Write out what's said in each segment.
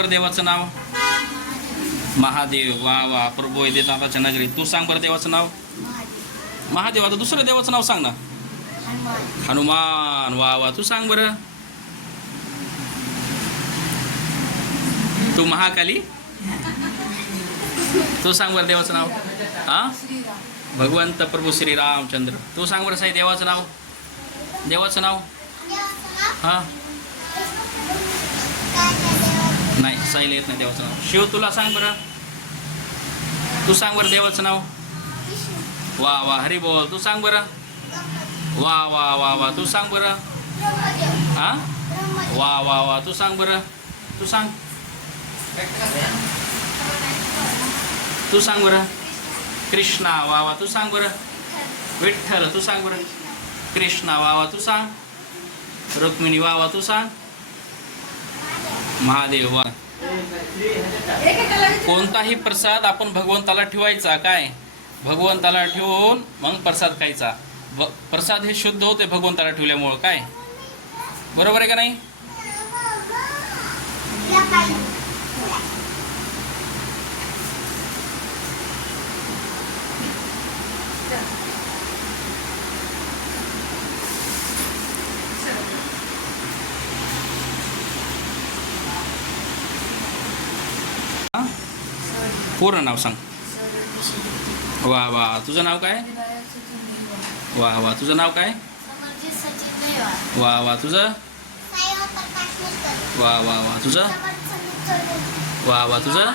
बरं देवाचं नाव. महादेव. वा वा. प्रभू वैद्यनाथाच्या नगरी. तू सांग बरं देवाचं नाव. महादेव. आता दुसरं देवाचं नाव सांग ना. हनुमान. वा वा. तू सांग बरं. तू महाकाली. तू सांग बरं देवाचं नाव. हा. भगवंत प्रभू श्री रामचंद्र. तू सांग बरं साई देवाचं नाव. देवाचं नाव. हा. नाही साईला येत नाही देवाचं नाव. शिव तुला सांग बरं. तू सांग बरं देवाचं नाव. वा वा. हरी बोल. तू सांग बरं. वा वा वा वा. तू सांग बरं. हा. वा वा वा. तू सांग बरं. तू सांग. तू सांग बरं. कृष्णा. वा वा. तू सांग बरं. विठ्ठल. तू सांग बरं. कृष्णा. वा वा. तू सांग. रुक्मिणी. वा वा. तू सांग. महादेव. वा. कोणताही प्रसाद आपण भगवंताला ठेवायचा. काय भगवंताला ठेवून मग प्रसाद खायचा. प्रसाद हे शुद्ध होते भगवंताला ठेवल्यामुळं. काय बरोबर आहे का नाही. पूर्ण नाव सांग. वा वा. तुझं नाव काय. वा वा. तुझं नाव काय. वा वा. तुझं. वा वा वा. तुझं. वा वा. तुझं.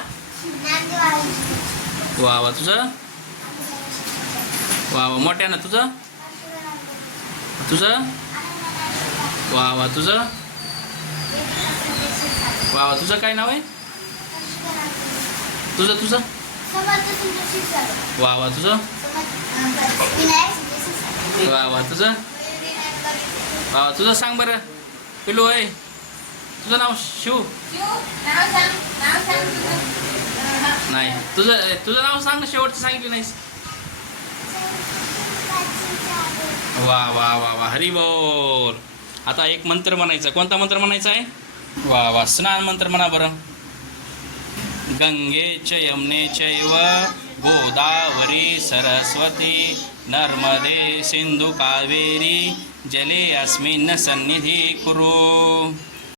वा वा. तुझं. वा वा. मोठ्या ना तुझं. तुझं. वा वा. तुझं. वा वा. तुझं काय नाव आहे. तुझं. तुझं. वा वा. तुझं. वा वा. तुझं. वा. तुझं सांग बरं. पिलू आहे. तुझं नाव शिव. नाही. तुझं नाव सांग ना. शेवटचं सांगितलं नाहीस. वा वा वा वा. हरी बोल. आता एक मंत्र म्हणायचा. कोणता मंत्र म्हणायचा आहे. वा वा. स्नान मंत्र म्हणा बरं. गंगे च यमुने चैव गोदावरी सरस्वती नर्मदे सिंधु कावेरी जले अस्मिन् सन्निधि कुरु.